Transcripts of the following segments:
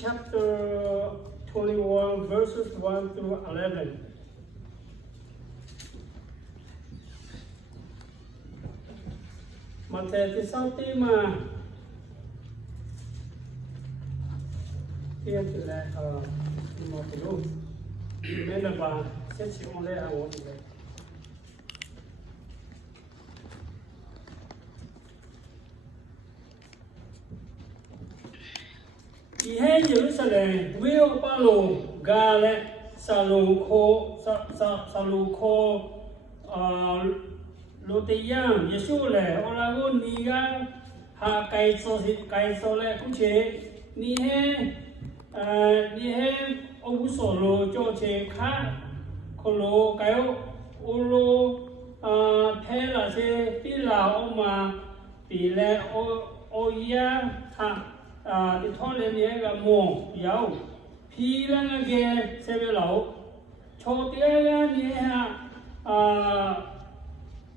chapter 21, verses 1 through 11. Matthew 16 mà tiếp từ lại một cái lúc nên là bà sẽ chịu lên hàng một cái Ihe Jerusalem will follow Gale Saluko Loteyan Yesule Olago Niga Ha Kaiso Le Kuche Nihe Obusolo Joche Ka Kolo Kayo Olo Pela Se Pila Oma Pile Oya Ha the toilet is more yow. Peeling again, several. Chotia near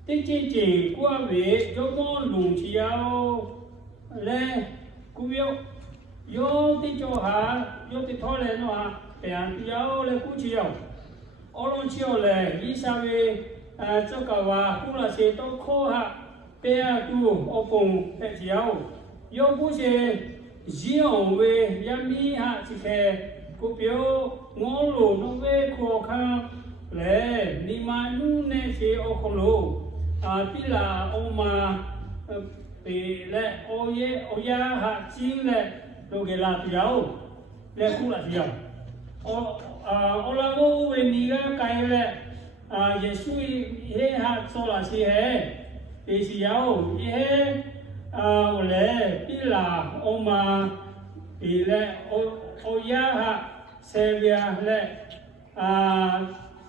Tiki, Guave, Jomon, Lunchiao, Le, Cubio, Yo, Tijoha, Yo, the toilet, and Yao, Le Cuchio. Olonchiole, Isabe, Zokawa, Hula Se, Tokoha, Pea, Tu, Opon, Petiao. Yo, Bush. Zion we yami ha chike kupyo ngolo no we kho khan le ni ma nu ne che okholo pila oma pe le oya ha chi le lo ke la tiao le khu la tiao ola go we ni ga kai le yesu he ha so la si he pe si yao he ole pila oma ile oya ha sevia le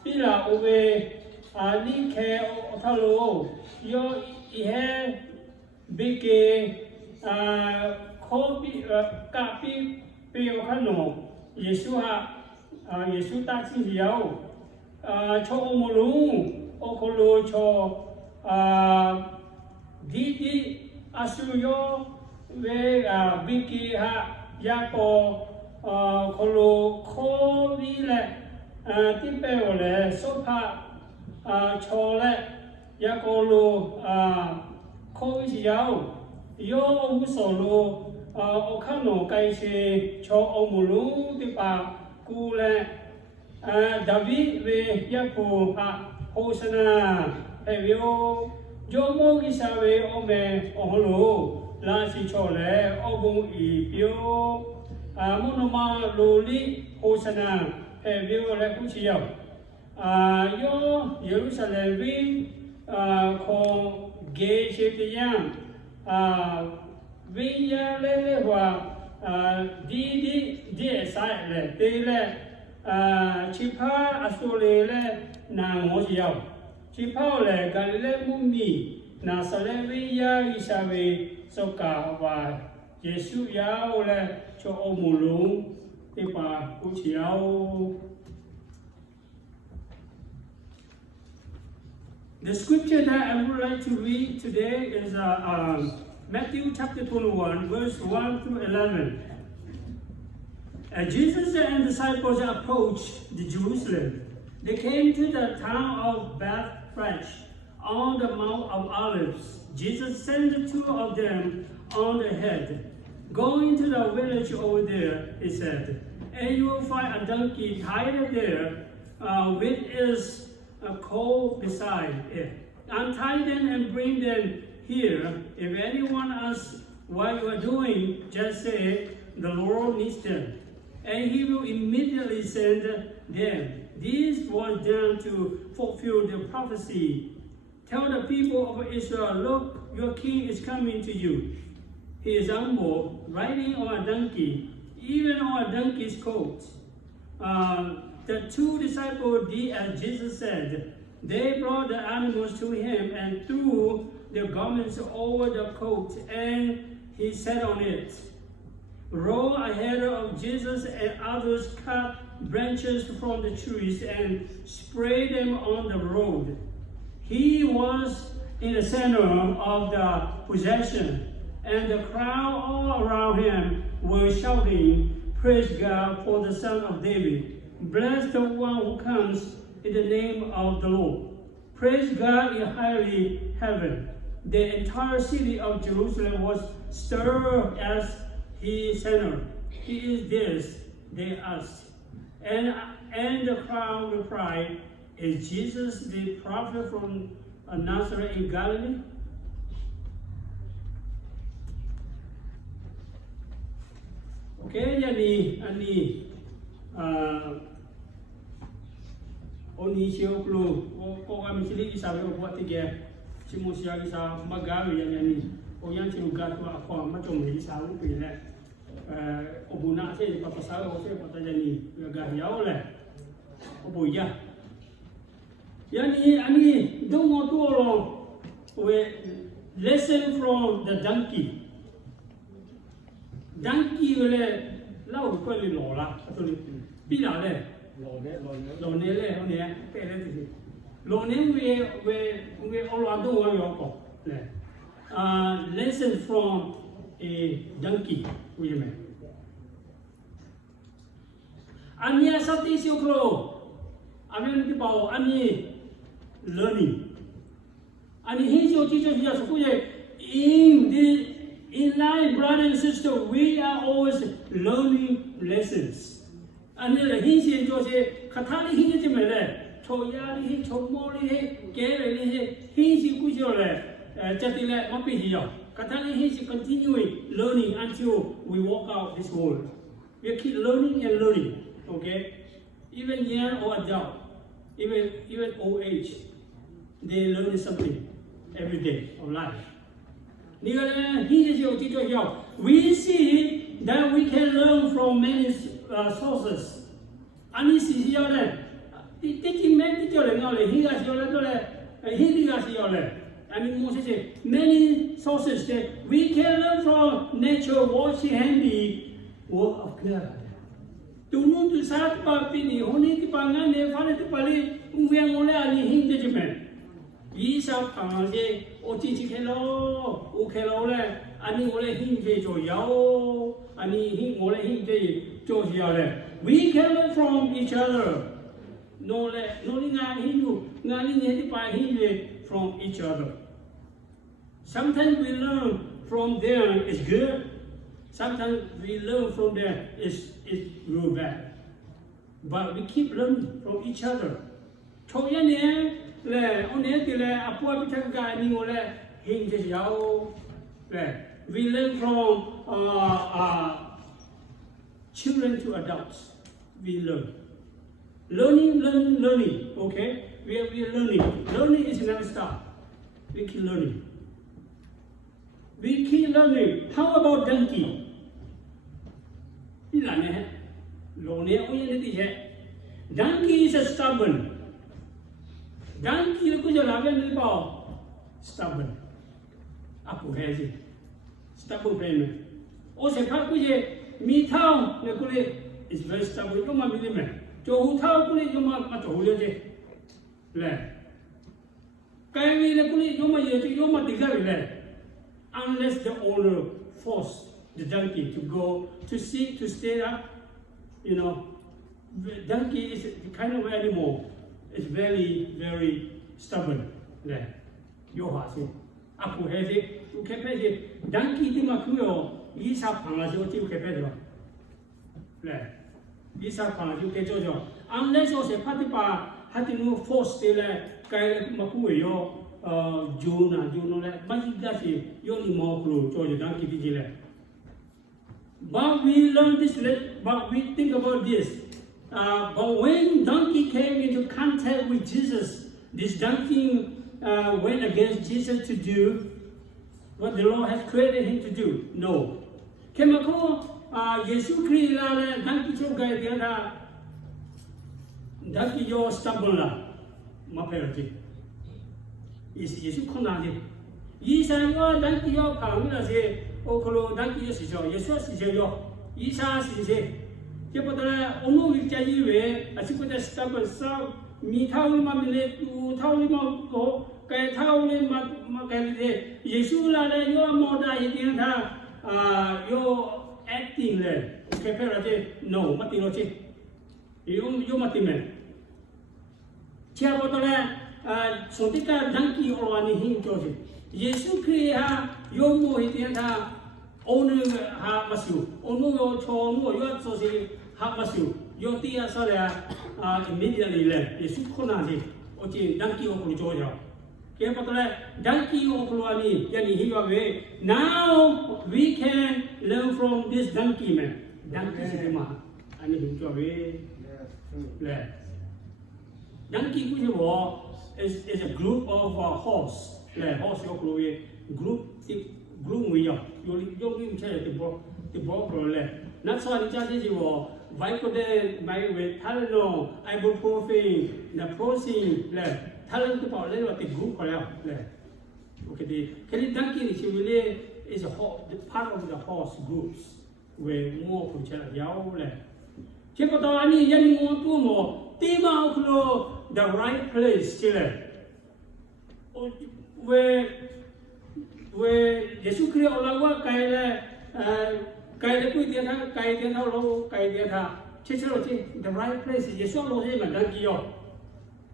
pila obe ni ke othalo yo ihe bike khobi kapi pe okhano yesu ha yesu ta chi yao cho omolu okholo cho di Asuyo we biki ha yako kolo kovi le tipe ole sopa chole yakolo kovi yao yo usolo okano kaise cho omulu tipa kule David we yako ha hosana evyo Jomo Gisawe Ome Oholo La Si Chole Obung I Pio Monoma Loli Hosana Evio Le Kuchio Yo Jerusalem Vi Ko Ge Chetian Vinya Le Hua Di Sai Le Te Le Chipa Asole Le Na Mojio Chipole Galile Mumi Na Salevia Isabe Soka Wa Yesu Yao Le Cho Omulu Tipa Kuchiao. The scripture that I would like to read today is Matthew chapter 21, verse 1 through 11. As Jesus and the disciples approached Jerusalem, they came to the town of Bethphage on the Mount of Olives. Jesus sent the two of them on ahead. Go into the village over there, he said, and you will find a donkey tied there with its colt beside it. Untie them and bring them here. If anyone asks what you are doing, just say, the Lord needs them, and he will immediately send them. This was done to fulfill the prophecy. Tell the people of Israel, look, your king is coming to you. He is humble, riding on a donkey, even on a donkey's coat. The two disciples did as Jesus said. They brought the animals to him and threw their garments over the coat, and he sat on it. Roll ahead of Jesus, and others cut branches from the trees and spray them on the road. He was in the center of the procession, and the crowd all around him were shouting, Praise God for the Son of David. Bless the one who comes in the name of the Lord. Praise God in highly heaven. The entire city of Jerusalem was stirred as he sang. He is this, they asked. And the crowd replied, is Jesus the prophet from Nazareth in Galilee? Okay, ani oni siyo klo ko kami sili isabi ko buat tiga simu siya isa magawi yani o yang siyo gato ako macam ni isa ko pila obuna se papasal ko se pata yani gahyaw le obuya yani ani don't want to along we lesson from the donkey le lau ko le lo la to le pi la le lo ne le ho ne pe le ti lo ne we all are do wa yo ko le lesson from a donkey we me ania sati siu kro amen ti pao ani learning ani hi siu ji ji ya su ku ye in life, brother and sister, we are always learning lessons. And the Hinsi Jose, Katali Hinsimele, Toyali, Tomori, Gary, Hinsi Kujole, Jatile, Mapihio. Katali Hinsi continuing learning until we walk out this world. We keep learning and learning, okay? Even young or adult, even old age, they learn something every day of life. We see that we can learn from many sources. Ani si siyo le, teaching many teacher le, he has your le, he has your le. I mean, Moses said many sources that we can learn from nature, watching handy work of God. Tunu tu saat papini, honi ti pangan ne, fane ti pali, ungwe ngole ani hing judgment. Isa pangase oti chikelo ukelo le ani ngole hinje jo yao ani hin ngole hinje jo yao le we can learn from each other no ni nga hinju nga ni ne ti pa hinje from each other. Sometimes we learn from them is good, sometimes we learn from them is real bad, but we keep learning from each other. Choyane le one ti le apua pitanga ni ngole hinje yao le we learn from children to adults. We learning, okay? We are learning. Learning is never stop. We keep learning. How about donkey? Donkey is stubborn. Donkey stubborn. Stubborn payment. Also, me town is very stubborn. You might be me. So, how you might hold it? Unless the owner forced the donkey to go to see, to stay up, you know, the donkey is the kind of animal. It's very, very stubborn. You have it. Apu has it. You can pay it. Donkey di makuyo. Isa pangajo ti you can pay it. Isa pangajo ke jojo. Unless you say patipa hati no force te le kai makuyo Juna le. Majigasi yo ni mo klo jojo donkey di le. But we learn this. But we think about this. But when donkey came into contact with Jesus, this donkey went against Jesus to do what the Lord has created him to do. No. Kemako Yesu Christ la donkey chogai dia donkey yo stubborn la maperti. Yesu kona de. Isa yo donkey yo pang la se okolo donkey yo si jo Yesu si jo Isa si se. Kepada onu bicara we, asyik pada stubborn sa, mitau lima milet, utau lima ko, kaya tau lima kaya Yesu lah yo moda yang dia yo acting le, Keperaje no mati loci. Yo mati men. Cia botolnya sotika dangki olwani hing josi. Yesu kriha yo mo hitian ha onu ha masu. Onu yo chomu yo sosi ha masu. Yo tia sala immediately le. Yesu kona ji. Oci dangki okulu joja. Kaya botolnya dangki okulwani yani hiwa we. Now we can learn from this donkey man. Donkey sima. Ani hingjo we. Le. Donkey is a group of horse. Le horse yo kulu group we yo. Yo che the bo pro le. Not so ni cha ji wo Vicodin, with Tylenol, ibuprofen, naproxen, Tylenol to power level the group for okay, the donkey is a part of the horse groups where more from Yao. Chipotani Yan Motumo, Tima the right place, Chile. Where Yesu Kri Olawa Kaida Kuidiana, Kaidiana Low, Kaidiana, Chichology, the right place, Yesu Lohe Madagio.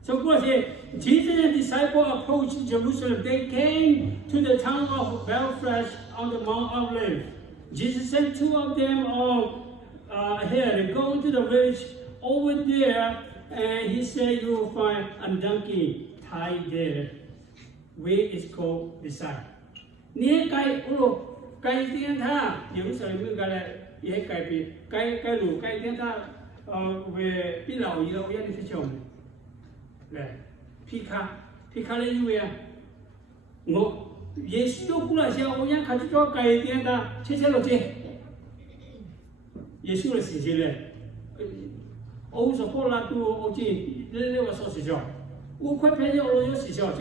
So, Jesus and disciples approached Jerusalem. They came to the town of Bethphage on the Mount of Olives. Jesus sent two of them ahead and go into the village over there, and he said, "You will find a donkey tied there, where is called the side." Near Kai Ulu, Kai Tianta, Jerusalem, Kai Tianta, where Pilau, Yan Pika le yuya. No, yes, you could say, oh, young Kato, Kayana, Chiselote. Yes, you will see. Oh, so call out to OG, there was sausage. Who quite pay all your sister,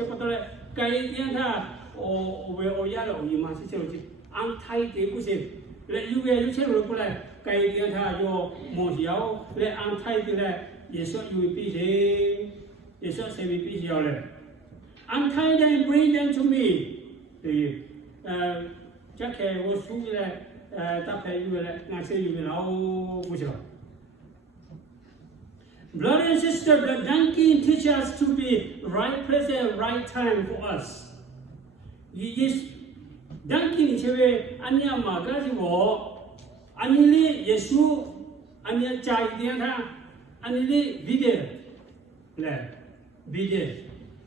Kayana, or yellow, you must tell it. Untied, they could say, let you wear your children, Kayana, your Mosiao, let untied that. Yes, you will be there. Yes, I will be here. Untie them and bring them to me. Jack was who Brother and sister, the donkey teaches us to be right place at right time for us. Yes, donkey is a anya magazivo, anili Yesu, anya chai anili video. Be there.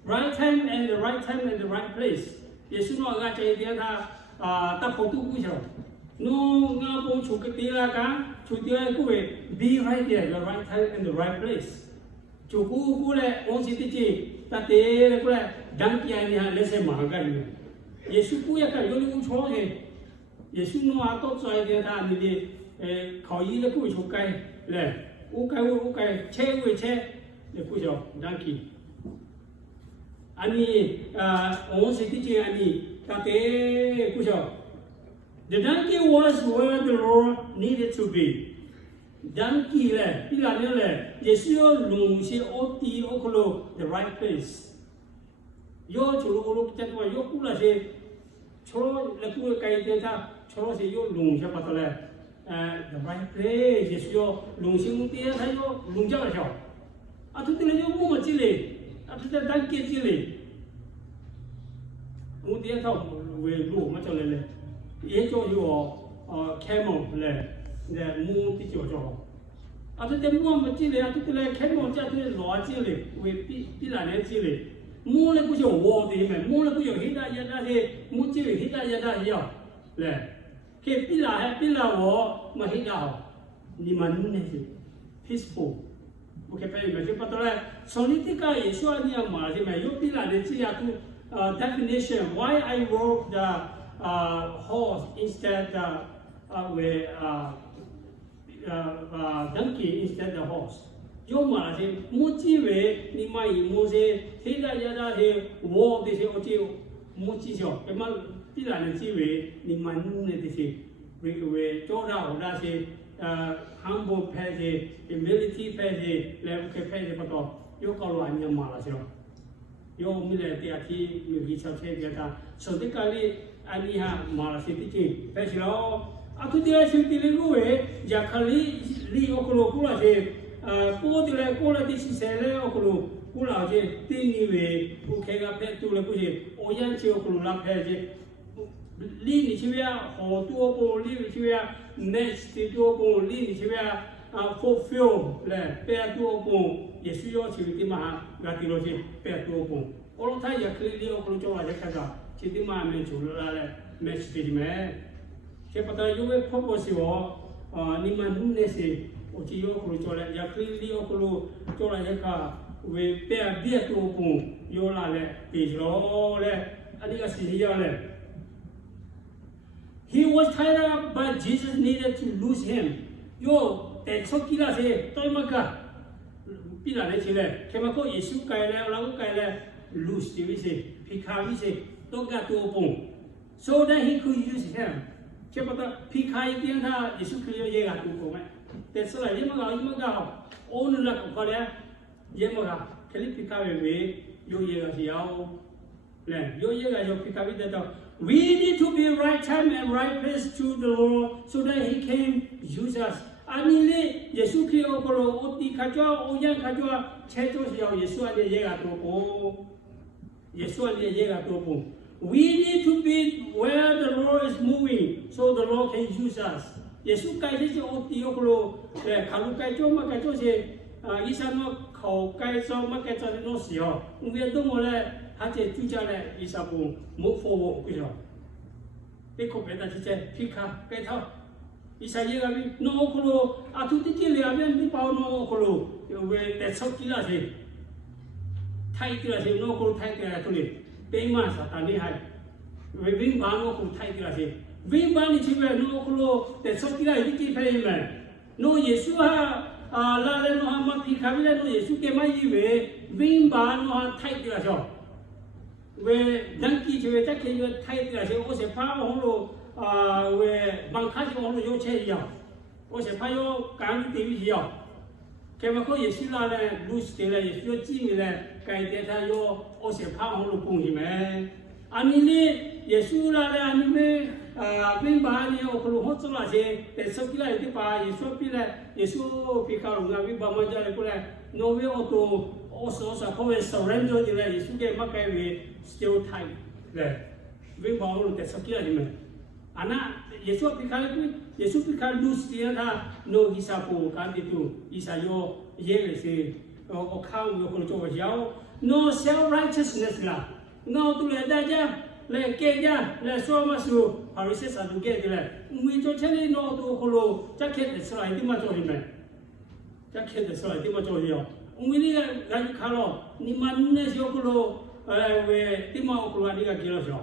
Right time and the right place. Yesu no aga cai dia ta photo ku chao. No nga pong chu ke tila ka, chu tila ku be right there, the right time and the right place. Chu ku le on si ti chi ta te ku le dang kia ni ha le se ma ga ni. Yesu ku ya ka yo ni ku cho he. Yesu no a to zai dia ta ni le khao yi le ku chu kai le. U kai che le ku chao donkey. Ani on se ti chi ani ta te ku chao. The donkey was where the Lord needed to be. Donkey le, pila le, Yesu lung si oti okolo the right place. Yo cholo olo kitwa yo kula se cholo le ku kai te ta cholo se yo lung se patale the right place. Yesu yo lung si muti ta yo lung ja la chao. Atu te le yo mo chi le, atu te donkey chi le. Muti ta we lu ma chao le. Ye cho yo camel le mu ti cho cho atu te mu ma chi le atu te le camel cha te lo chi le we pi la le chi le mu le ku jo wo de me mu le ku jo hita ya da le mu chi le hita ya da ya le ke pi la wo ma hita ho ni ma nu ne si peaceful okay pe me je patole solitika yesu ani ma je me yo pi la le chi ya tu definition why I wrote the horse instead with donkey instead the horse. Yo ma se muchi we ni mai mo se hida yada he wo de se ochi muchi jo e ma ti la ne chi we ni ma nu ne de se we cho da ho da se humble phe se humility phe se le ke phe se pa to yo ko lo anya ma la se yo mi le ti a ti mi gi cha che dia ta so de ka li Aniha Marasiti, Peslo, Akutila sentili luwe jakali li okolo kula je ko tile kola di sisele okolo kula je tini we ukega pe tu le kuje oyan che okolo la pe je li ni chibia ho tu opo li ni chibia next tu opo li ni chibia fulfill le pe tu opo yesu yo chibiti ma gatilo je pe tu opo olo ta yakli li okolo chola je kaza chiti ma men chula le next di me che pata yuwe purpose wo ni man ne se o chi yo ko chola ya kli yo ko chola ya ka we pe a dia to ko yo la le pe ro le ani ka si ya le he was tied up but Jesus needed to lose him yo te chokila se to ma ka pi la le che le ke ma ko yesu kai le la ko kai le lose ti se phikha vi se to ka to pon so that he could use him che pata phikha yi tian tha yesu kri yo ye ga tu ko mai te so la ye ma ga o nu la ko le ye ma ga kli phikha we yo ye ga si yao le yo ye ga yo phikha vi de to we need to be right time and right place to the Lord so that he can use us ani le yesu kri yo ko lo o ti kha chwa o yan kha chwa che to si yao yesu a de ye ga to ko yesu a de ye ga to ko we need to be where the Lord is moving so the Lord can use us. Yesu kai se o ti o ko le khalu kai cho ma kai cho se isa no khau kai so ma kai cho no si ho. Ngue do mo le ha che chu cha le isa bu mo fo wo ku yo. Pe ko pe ta che phikha kai tho. Isa ye ga bi no ko lo a tu ti le a ben bi pa no ko lo we te so ki la se. Thai ki la se no ko thai ki la to le. Pema satani hai we ving bano ko thai kira se ving bani chibe no ko te sokira iki phe me no yesu ha la le no ha ma phi kha le no yesu ke ma yi we ving bano ha thai kira so we danki chibe ta ke yo thai kira se o se pha ho lo we bang kha ji ho lo yo che ya o se pha yo kan ti wi ya ke ma ko yesu la le lu ste le yesu ji mi le kai te tha yo o se pha ho lo pung hi me ani ni yesu la le ani me ving ba ni o ko lo ho tso la se te so ki la ti pa yesu pi le yesu pi ka lo nga vi ba ma ja le ko le no we o to o so sa ko we surrender di le yesu ke ma kai we still tight le ving ba ho lo te so ki la ni me ana yesu pi ka le yesu pi ka lu sti na no gi sa po kan ti tu isa yo ye le se o ka yo ko lo cho yao no self righteousness la no tu le da ja le ke ja le so ma su ha ri se sa du ke de le ngui cho che le no tu ko lo cha ke de sa ti ma cho ri me cha ke de sa ti ma cho ri yo ngui ni ga kha lo ni ma ne jo ko lo we ti ma ko lo ni ga ki lo so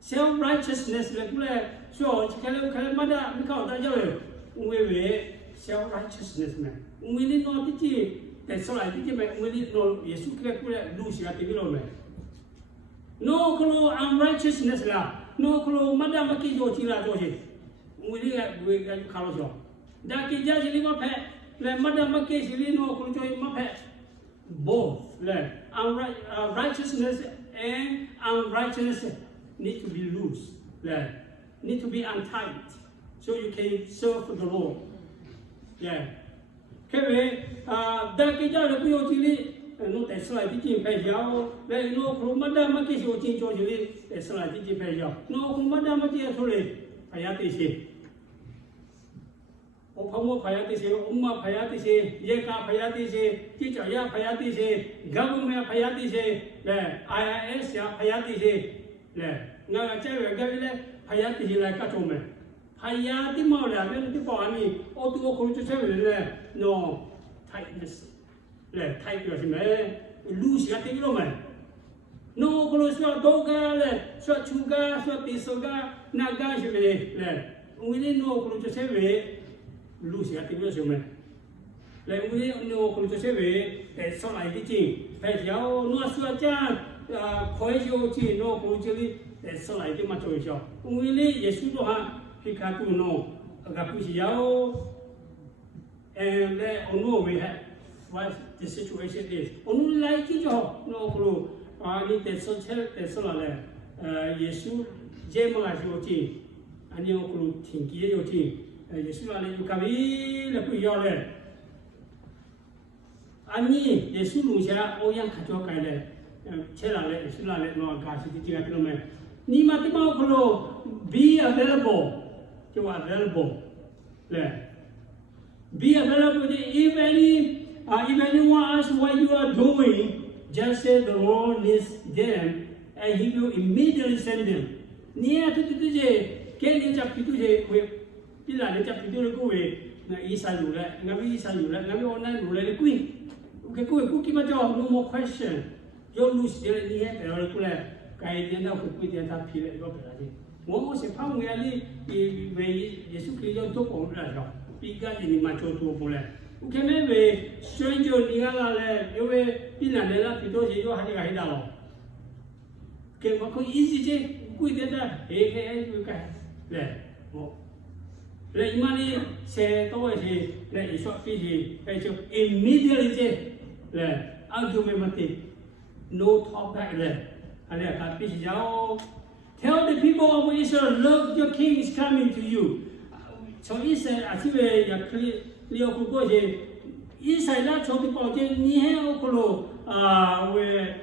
self righteousness le ku le so che le ka ma da mi ka da ja le ngui we self righteousness me ngui ni no ti ti te so la ti me ngui ni no yesu ke ku le lu si ga ti lo me no ko unrighteousness la no ko madam ma ki jo chi la jo chi ngui li ga we ga kha lo so da ki ja ji li ma phe le madam ma ki si li no ko jo ma phe both le righteousness and unrighteousness need to be loose le need to be untied so you can serve the Lord yeah ke we da ki ja le ku yo chi li no te sala ti chin phe yao le no ko ma da ma ki so chin cho ji le te sala ti chin phe yao no ko ma da ma ki so le pha ya ti se o pha mo pha ya ti se o ma pha ya ti se ye ka pha ya ti se ti cha ya pha ya ti se government pha ya ti se le IRS ya pha ya ti se le nga ga che we ga le pha ya ti se la ka cho me pha ya ti mo le a ti pa ni o tu ko che che le no tightness le thai kira si me lu si ati lo me no ko lo so do ga le so chu ga so ti so ga na ga si me le wi ni no ko lo se we lu si ati lo si me le wi ni no ko lo se we e so lai ti chi pe yao no so cha ko yo chi no ko ji li e so lai ti ma cho yo wi ni yesu do ha pi ka tu no ga pu si yao and le ono we ha what the situation is. Only like it, no clue. I need that so la le. Yesu, Jema, 아니요 그로 팅기예요 팅 예수라는 유카비를 그여래 아니 예수 루샤 오양 가져가래 제라래 예수라래 너 가시티가 그러면 니마티마 그로 be available 저 available 네 be available if anyone asks what you are doing just say the Lord needs them and he will immediately send them 니야 tutuje 걔네 잡히두제 왜 빌라네 잡히두를 거왜 나 이사유래 나비 이사유래 나비 온라인으로 꾸이 오케이 꾸기만 줘 no more question yo lose there ni he pero kule kai dia na ku dia ta phile yo pela ji mo se phang ya li we yesu kristo to ko la jo pi ga ni ma cho to po le okay me we stranger ni ga la le yo we pila le la pi to ji yo ha ni ga hi da lo ke ma ko easy je ku dia ta he ke ku ka le mo le imani se to we ji le iso pi ji pe cho immediately je le argumentative no talk back there. Tell the people of Israel, look, your king is coming to you. So Israel, I think we are going to Israel, so the people, ni he okolo, we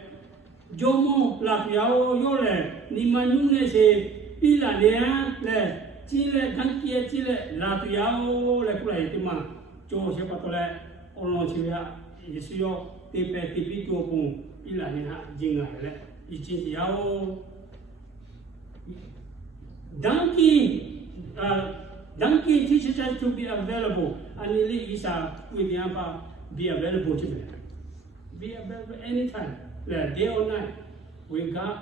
jomo la piao yole, ni manune se pila le, chile gankie chile la piao le kula itima, jo se patole, ono chile, Yesuyo, tepe tepi tu pun. Donkey teaches us to be available. And Isa with Yampa be available to me. Be available anytime, day or night. When God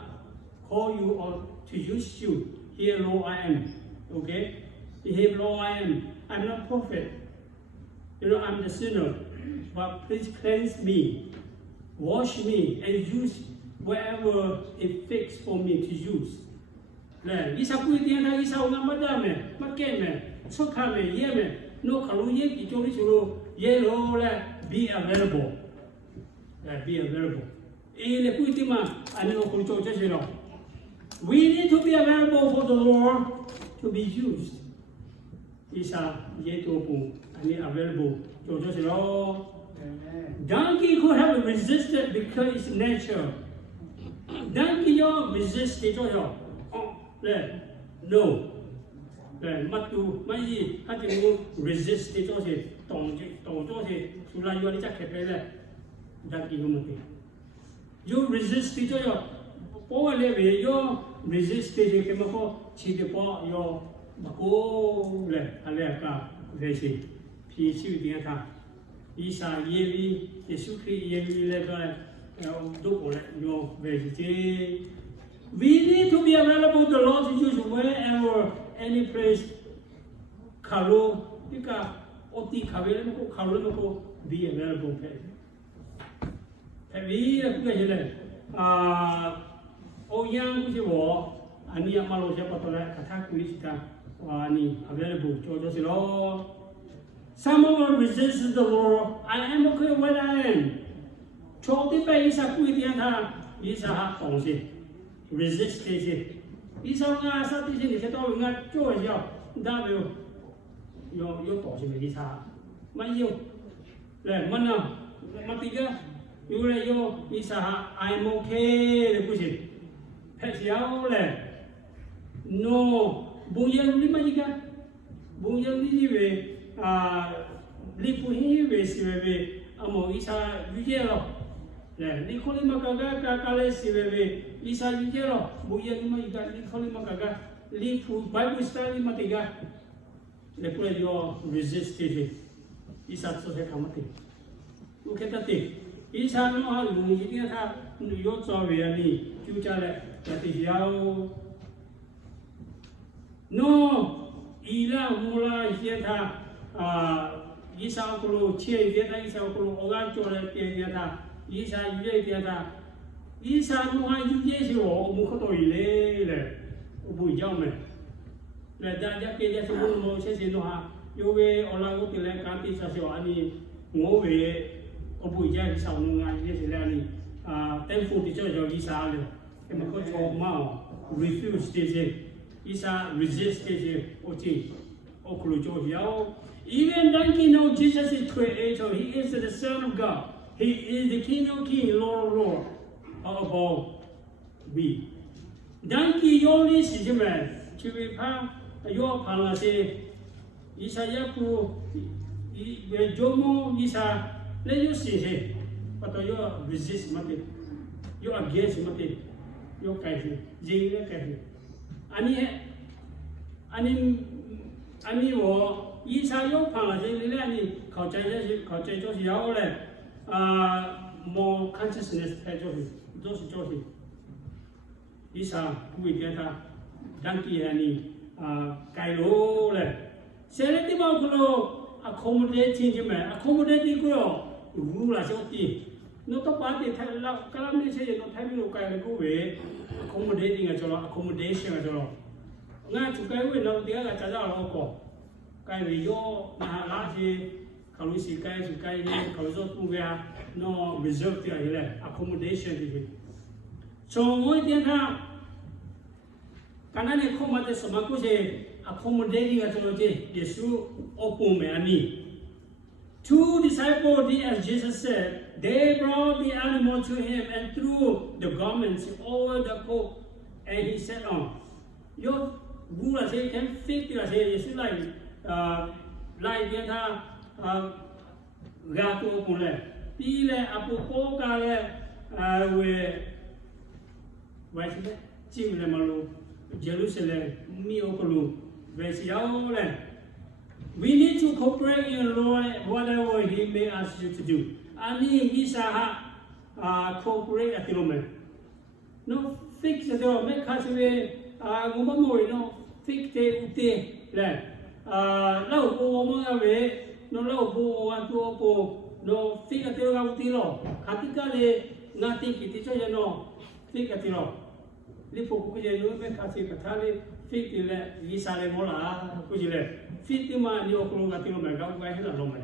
call you or to use you, here Lord I am. Okay? Here Lord I am. I'm not prophet. I'm the sinner. But please cleanse me. Wash me and use wherever it fits for me to use. Isa kuitiana isa una madame, makeme, sokame, yeme, no kaluye ki chori churu, yelo be available. Be available. Le kuitima anino kulcho chesero. We need to be available for the Lord to be used. Isa yetopu ani available. Chesero. Donkey could have resisted because it's nature. Donkey yo resist it yo. No. Matu mai ha ji resist it yo se tong jo se sula yo ni cha khe pe le donkey yo mate. You resist it yo. Po le be yo resist it ke ma ko chi de po yo ma ko le ale ka le si phi chi dia tha Isa yevi Yesu Christ yevi le ka do no vegetarian. We need to be available to the Lord to use wherever any place. Kalo ika oti kavele ko kalo ko be available pe. Pe la ku hele o yang ku ji wo ani ya malo se patola katha ku ista wa ni available cho si lo. Someone resisted the Lord. I am okay where I am. Choti pe isa kuitian tha isa ha tong si resist si. Isa nga sa ti si ni se to nga cho yo da yo to si me isa. Ma yo le mana matiga yo le yo isa ha I'm okay le ku si. Pe xiao le no bu yang ni ma jiga. Bu yang ni we lipuhi vesive amo isa yujelo le likoli makaga kakale sive isa yujelo buya ni maiga likoli makaga lipu bible study matiga le pure yo resistive isa so se kamati uketati isa no ha lu ni dia tha yo zo ve ni chu cha le ti yao no ila mula ye tha Isa kulu cie dia ta isa kulu orang cora dia ta isa yue dia ta isa nuha yue si wo mu kho toi le bu jao me le da ja ke ja su mo se se nuha yo we ola ko le ka ti sa se wa ni ngo we o bu ja sa nu nga ye se le ni tem fu ti cho jo isa le ke ma ko cho ma refuse ti se Isa resisted Oti Okulujo. Even donkey know Jesus is creator. He is the Son of God. He is the King of Kings, Lord of Lords, above we. Donkey only is man. To be found, your policy. Isa yaku, Jomo Isa, let you see, but you resist Mati. You against Mati. You can't. Jing can't. Ani wo Isa yo policy, Lilani, culture, Yaole, more consciousness, those Josie. Isa, we get a donkey and Kailo. Selective Okolo, accommodating him, accommodating girl, rule as Oti. Not a party, calamity, not having a kind of way, accommodating as well, accommodation as well. Not to go with no the other Tazaro. Kayo, Mahalaji, Kalusi, Kai, Kazo, no reserve accommodation. So, what did have Canada come at the Somakuse accommodating authority, Yesu open me. Two disciples did as Jesus said, they brought the animal to him and threw the garments over the coat, and he said, your ruler say can fit you say like get gato pole. Pile apopo kale we Chimle Malu, Jerusalem, Miokolu. We need to cooperate in Lord whatever He may ask you to do. Ani Isa cooperate at the moment. No fix the door, make us away, no fix the ute. No go away, no low go no fix at the law. Katikale, nothing, it is no fix at the law. Lipo Kuja, make us a Katali. Fit Isale Mola, Kujile, Fitima, Yoko, Latino, where he alone.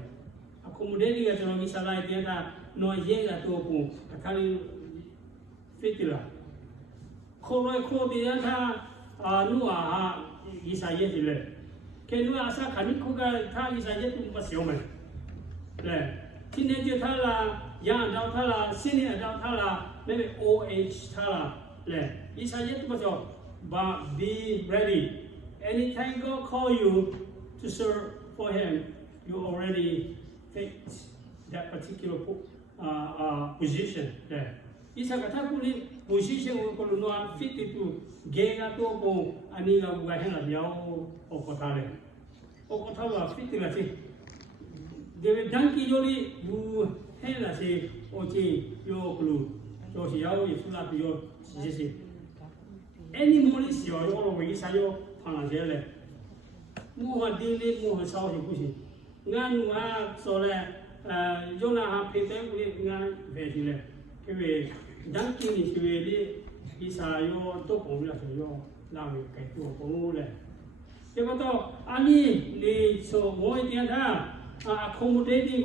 Accommodating at Isala, Diana, no Yega Toku, Atali Fitila. Koro Diana, Nua, Isayetile. Can you ask a Kanikuga, Isayet Pasioman? Teenager Tala, young Tala, senior Tala, maybe OH Tala. Isayet Pasio. But be ready. Anytime God call you to serve for Him, you already fix that particular position there. Isa katapuli position ko lunoa fit itu gega to ko aniga buahena yao okotale. Okotala fit la si. Deve danki yoli bu hela si ochi yo klu. Yo si yao yisula yo si. Any molis your way, Sayo, Panazele. More daily, more south pushing. Nan so that Jonah Peter with Nan Vegile. Dunking is really Isayo, Topo, your Lavi, Kato, Devato, Ali, so more than accommodating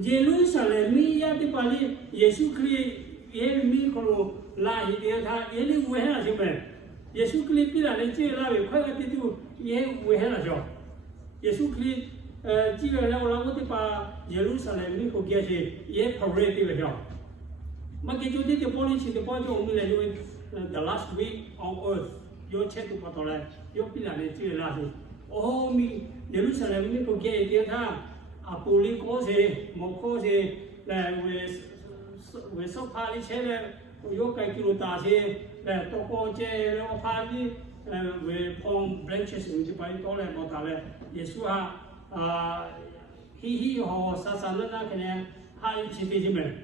Jerusalem, me at the Pali, Yesu create, me colo, lie, anywhere as you may. Yesu Christ pila le che la we khwa ti tu ye we he la jo Yesu Christ ji le la la ko ti pa Jerusalem ni ko ge che ye parade ti le jo ma ke ju ti poli chi ti po jo mi le yo the last week on earth yo che tu pa to le yo pila le che la se oh mi Jerusalem ni ko ge ti tha a poli ko se mo ko se le we so pa li che le yo kai kilo ta se Toko J. Leopadi, with palm branches in the Paitole Motale, Yeshua, he or Sasanana can high citizen.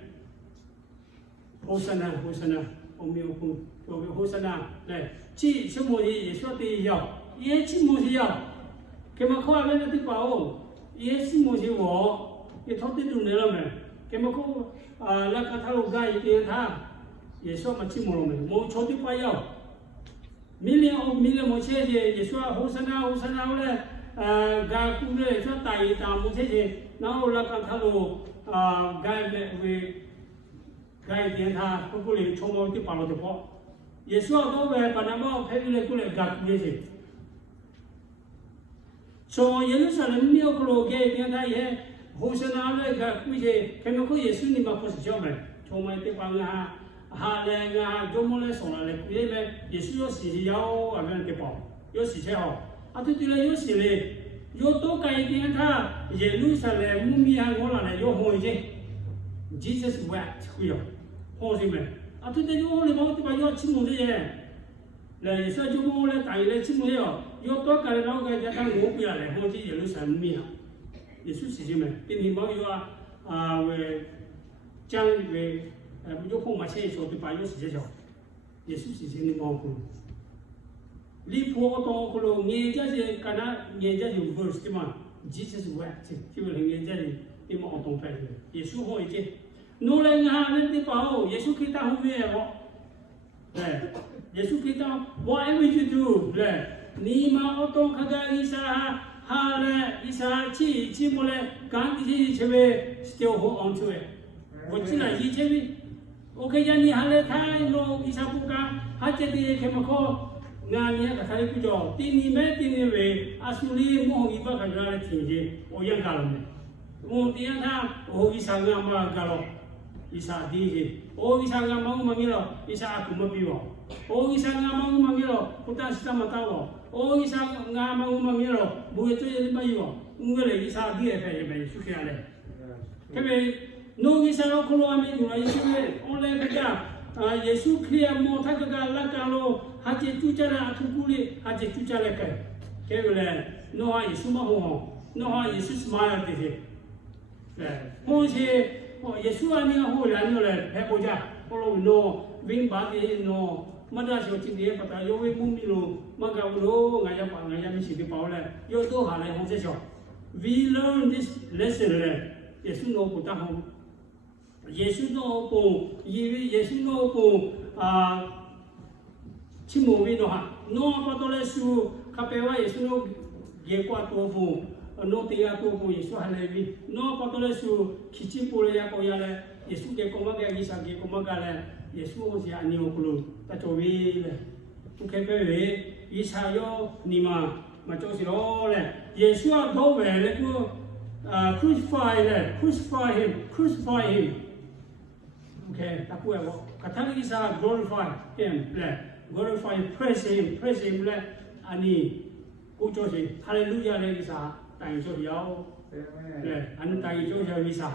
Hosana, Omioku, Hosana, Chi, Sumodi, Yeshua, Ye Chimosia, Kemako, Veneti Pao, Yes, Mosi war, you talked to Nelaman, Kemako, Lakatalo Guy, Yeta. Yeshua Machimolo, Mo Choti Payao. Million Moshe, Yeshua Hosana, Gakule, Satai, Moshe, now Lakatalo, Guy Diana, Kukuli, Chomo, the Palo. Yeshua, over Panama, Pavile, Gakule, So Jerusalem miracle ke tiada ye Hosanna le ga kuije kemako Yesu ni makos jome. Choma te panga ha le nga jomo le sona le kuije le Yesu yo si yao amen te pa. Yo si che ho. Atu tu le yo si le yo to kai tiada Jerusalem mumi ha ngola le yo ho je. Jesus wept kuyo. Ho si me. Atu te yo le ba te ba yo chimu de ye. Le sa jomo le tai le chimu yo. Yo to kai lo ga ja ta ngo pi le ho ji Jerusalem mi ha. Yesu si me. Tin hi mo yo we chang we yo ko ma che so te pa yo si je jo. Yesu si ni mo ku. Li po to ko lo nge ja je kana nge ja ju verse ti ma. Jesus wept. Ti we nge ja ni ti mo tong pe. Yesu ho je. No le nga le ti pa ho. Yesu kita ho we ho. Yesu kita whatever you do le ni ma otong khaga isa ha le isa chi mo le kan ti che we still hold on to it. Wo chi na yi che bi. Okay ya ni ha le thai no isa pu ka ha che ti ke ma kho nga ni ka thai ku jo ti ni we asuli mo hi ba ka ja le thi je o yan ka lo me. Mo ti ya tha o isa nga ma ka lo isa di je. O isa nga ma ma ngi lo isa aku ma pi wo. O isa nga ma ma ngi lo puta sta ma ta wo. O isa nga ma ma ngi lo bu ye ye ba yi wo. Ngue le isa di e pe be su kya le. Ke be no isa lo ko lo ame du la yi be on le ka ja Yesu kriya mo tha ka la ka lo ha je tu cha la thu ku le ha je tu cha le ka. Ke le no ha Yesu ma ho no ha Yesu smile te te. Ho je Yesu ani ho la no le he ko ja ko lo no vin ba ti no mada so chi de pata yo we mu mi lo ma ga lo nga ya mi si ti pa le yo to ha le ho se so. We learn this lesson le Yesu no ko ta ho Yesu no ko Yesu no ko chi mo vi no ha no pa to le su ka pe wa Yesu no ge kwa to fu no te ya to fu Yesu ha le vi no pa to le su ki chi po le ya ko ya le Yesu ge ko ma ge gi sa ge ko ma ga le Yesu ho si ani o ku ta to vi le tu ke pe ve isa yo ni ma cho si lo le Yesu a do ve le ku crucify him. Okay, tapu ego. Katali isa glorify him, glorify, praise him, ani kucho si hallelujah le isa tai so yao, anu tai so yao isa.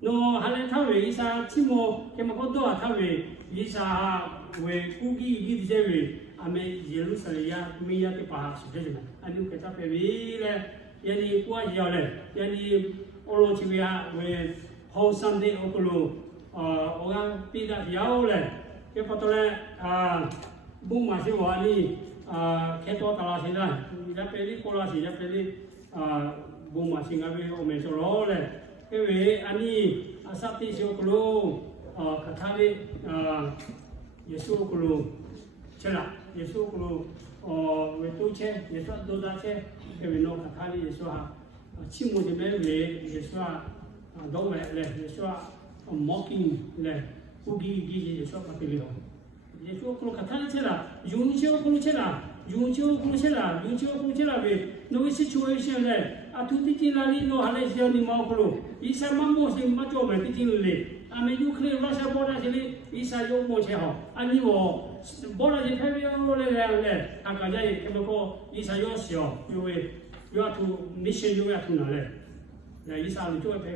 No hale tawe isa chimo kemako do tawe isa we kugi gidi jewe ame Jerusalem ya miya te pa su jeje. Anu keta pe le yani kwa yao le yani olo chibia we whole Sunday okolo orang tidak jauh le, kepatole bung masih wani keto kalah sila, jadi pilih kolah sih, jadi pilih bung masih ngabe omesolo le, kewe ani asati siokulu katali Yesu kulu cela, Yesu kulu wetu ce, Yesu dosa ce, kewe no katali Yesu cimu jemel le, Yesu doa le, Yesu mocking le ugi gi Yesu patili ho Yesu ko katali chela yungchio ko chela be no situation le atuti tinali no hale sia ni mau ko isa mambo si macho me tinle ame Ukraine Russia border jeli isa yo mo che ho ani wo border je phe yo le akaja ke ko isa yo sio yo atu mission yo atu na le isa lo jo phe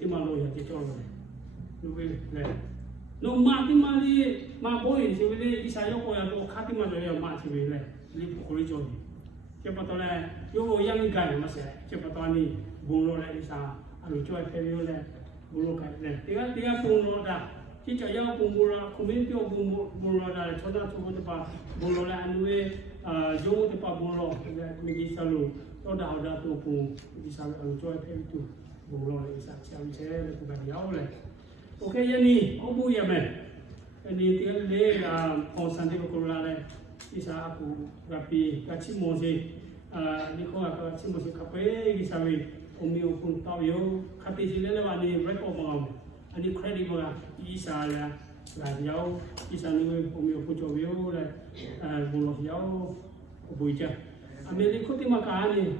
ti ma lo ya ti cho lo no mati mali ma boy se vele isayo ko ya to khati ma le ma se vele li ko ri jo ke pato le yo yang ga ma se ke pato ni bu lo le isa alu jo pe yo le bu lo ka le tiga bu lo da chi cho ya bu lo ko min pyo bu lo da le choda tu ko pa bu lo le anu e jo te pa bu lo mi gi sa lu to da da to pu isa alu jo pe tu bu lo le isa cha mi se le ko ba ya le Okay, yani obu ya me. Ini tinggal le konsanti berkeluar le. Isa aku rapi kaci mosi. Ni ko aku kaci mosi kape gisawi. Umi pun tahu yo. Kati sini le wani break over ngam. Ani credit mo isa le. Jauh isa ni umi pun coba yo le. Bulan jauh obu ija. Ambil ikut makan ni.